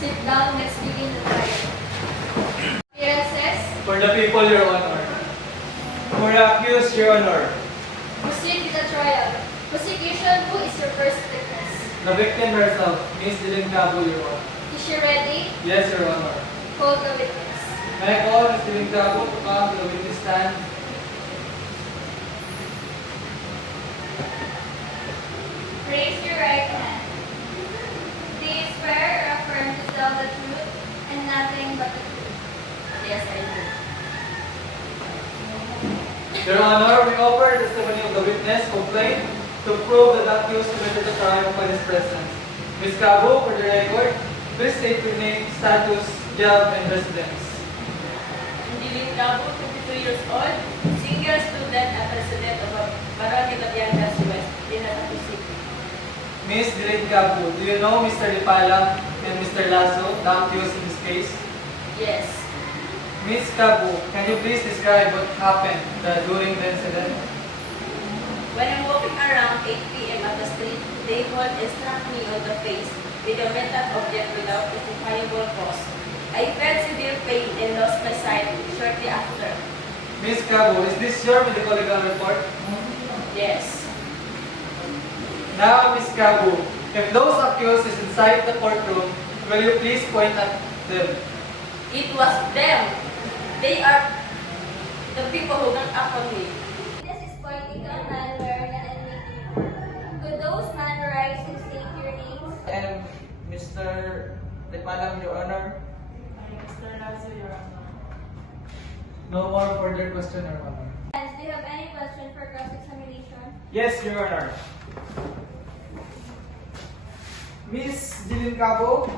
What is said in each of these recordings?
Sit down, let's begin the trial. Appearances, For the people, Your Honor. For the accused, Your Honor. proceed with the trial. Prosecution, who is your first witness? The victim herself, Miss Dylan Cabo, Your Honor. Is she ready? Yes, Your Honor. Call the witness. May I call Miss Dylan Cabo to come to the witness stand? Raise your right hand. Do you swear or affirm to tell the truth and nothing but the truth? Yes, I do. Your Honor, we offer the testimony of the witness complaint to prove that the accused committed the crime upon his presence. Ms. Cabo, for the record, please state your name, status, job, and residence. Dylan Cabo, 22 years old, single student at resident of Barangay Labiangas West, Linatapu City. Ms. Dylan Cabo, do you know Mr. Lipala and Mr. Lasso, the accused in this case? Yes. Ms. Cabo, can you please describe what happened during the incident? When I'm walking around 8 p.m. at the street, they hold and struck me on the face with a metal object without justifiable cause. I felt severe pain and lost my sight shortly after. Ms. Cabo, is this your medical legal report? Yes. Now, Ms. Cabo, if those accused is inside the courtroom, will you please point at them? It was them. They are the people who got up on me. This is pointing to a man wearing an NVD. Could those men rise and state your names? And Mr. Lipalam, Your Honor. Mr. Lazo, Your Honor. No more further question, Your Honor. Friends, do you have any question for cross-examination? Yes, Your Honor. Miss Dylan Cabo,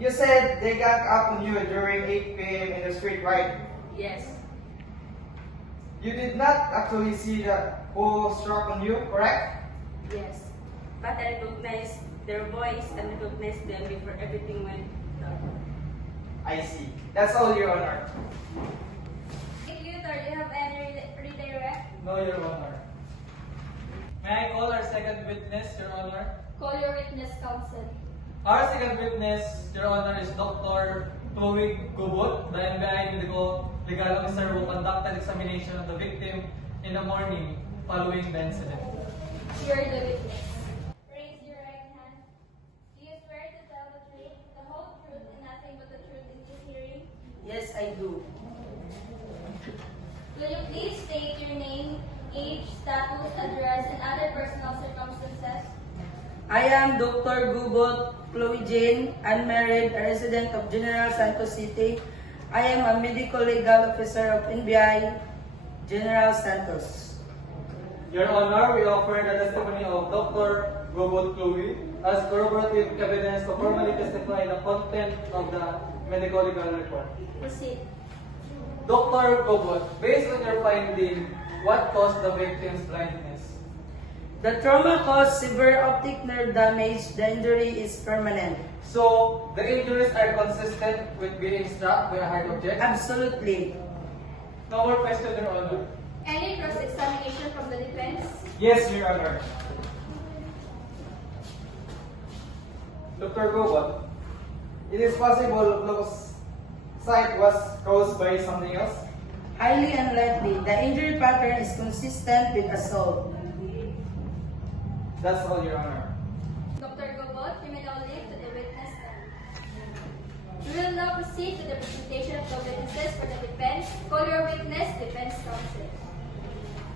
you said they got up on you during 8 p.m. in the street, right? Yes. You did not actually see who struck on you, correct? Yes. But I recognized their voice and recognized them before everything went down. I see. That's all, Your Honor. Luther, do you have any redirect? No, Your Honor. May I call our second witness, Your Honor? Call your witness, counsel. Our second witness, Your Honor, is Dr. Chloe Gubot, the NBI Medical Legal Officer who conducted examination of the victim in the morning following the incident. You are the witness. Raise your right hand. Do you swear to tell the truth, the whole truth, and nothing but the truth in this hearing? Yes, I do. Will you please state your name, age, status, address, and other personal circumstances? I am Dr. Gubot Chloe Jane, unmarried, a resident of General Santos City. I am a medical legal officer of NBI General Santos. Your Honor, we offer the testimony of Dr. Gubot Chloe as corroborative evidence to formally testify the content of the medical legal report. Proceed. Dr. Gubot, based on your finding, what caused the victim's blindness? The trauma caused severe optic nerve damage. The injury is permanent. So, the injuries are consistent with being struck by a hard object? Absolutely. No more question, Your Honor. Any cross-examination from the defense? Yes, Your Honor. Dr. Gubot, it is possible Chloe's sight was caused by something else? Highly unlikely. The injury pattern is consistent with assault. That's all, Your Honor. Dr. Gobot, you may now leave to the witness stand. We will now proceed to the presentation of the witnesses for the defense. Call your witness, defense counsel.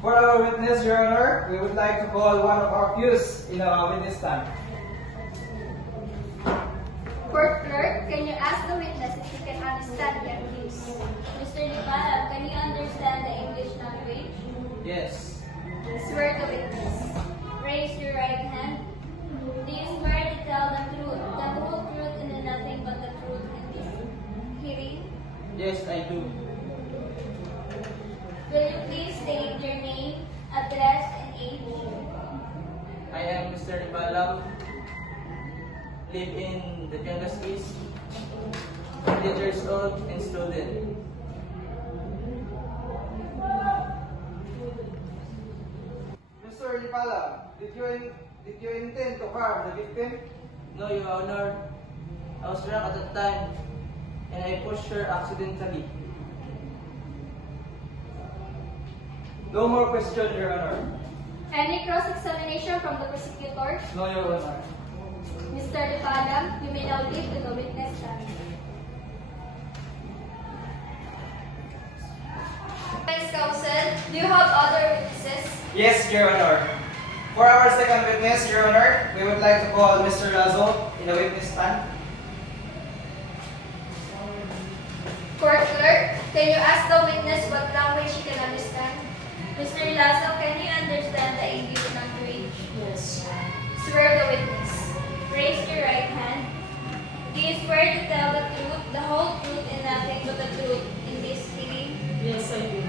For our witness, Your Honor, we would like to call one of our accused in our witness stand. Court clerk, can you ask the witness if he can understand the English? Mr. Lipalam, can you understand the English language? Yes. Swear the witness. Raise your right hand. Do you swear to tell the truth, the whole truth, and nothing but the truth in this hearing? Yes, I do. Will you please state your name, address, and age? I am Mr. Ibalam, live in the Piangas East, 20 years old and student. Mr. Lipala, did you intend to harm the victim? No, Your Honor. I was drunk at that time, and I pushed her accidentally. No more question, Your Honor. Any cross-examination from the prosecutor? No, Your Honor. Mr. Lipalam, you may now leave to the witness stand. Defense counsel, do you have other witnesses? Yes, Your Honor. For our second witness, Your Honor, we would like to call Mr. Lazo in the witness stand. Court clerk, can you ask the witness what language he can understand? Mr. Lazo, can you understand the English language? Yes. Swear the witness. Raise your right hand. Do you swear to tell the truth, the whole truth, and nothing but the truth in this hearing? Yes, I do.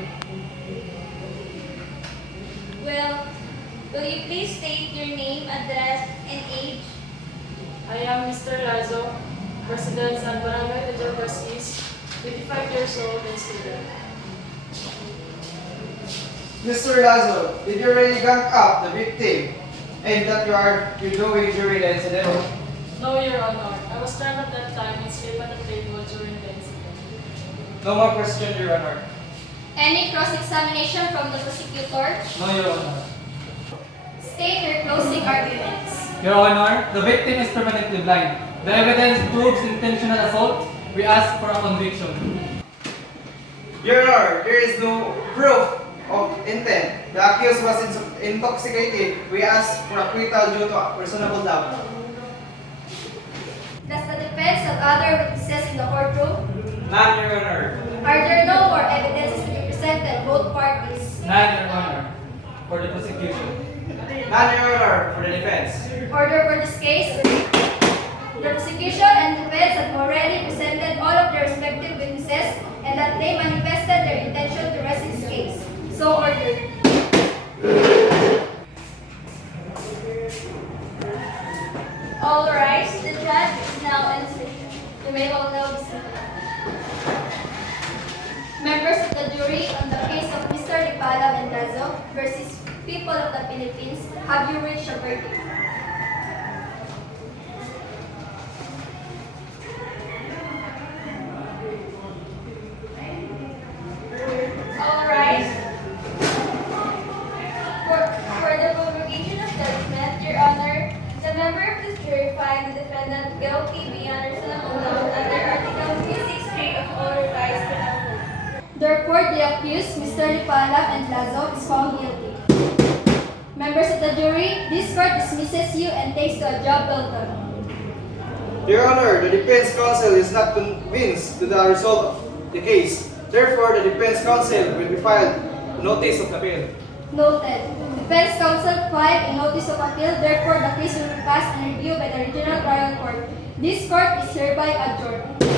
Well, will you please state your name, address, and age? I am Mr. Lazo, resident at Barangay Tejabas East, 25 years old and student. Mr. Lazo, did you really gang up the victim and that you doing during the incident? No, Your Honor. I was drunk at that time and slept at the table during the incident. No more question, Your Honor. Any cross-examination from the prosecutor? No, Your Honor. State your closing arguments. Your Honor, the victim is permanently blind. The evidence proves intentional assault. We ask for a conviction. Your Honor, there is no proof of intent. The accused was intoxicated. We ask for acquittal due to reasonable doubt. Does the defense have other witnesses in the courtroom? None, Your Honor. Are there no more evidences to be presented both parties? None, Your Honor. For the prosecution. None, Your Honor, for the defense. Order for this case. The prosecution and defense have already presented all of their respective witnesses and that they manifested their intention to rest this case. So ordered. All rise. The judge is now in session. You may all now be seated. Members of the jury on the case of Mr. Lipalam and Lazo versus people of the Philippines, have you reached a verdict? All rise. For the congregation of judgment, Your Honor, the member of this jury find the defendant guilty beyond reasonable doubt under Article 363 of all revised penal code. Therefore, the accused, Mr. Lipalam and Lazo, is found guilty. Members of the jury, this court dismisses you and takes to a job well done. Your Honor, the defense counsel is not convinced to the result of the case. Therefore, the defense counsel will be filed notice of appeal. Noted. Defense counsel filed a notice of appeal, therefore the case will be passed and reviewed by the regional trial court. This court is hereby adjourned.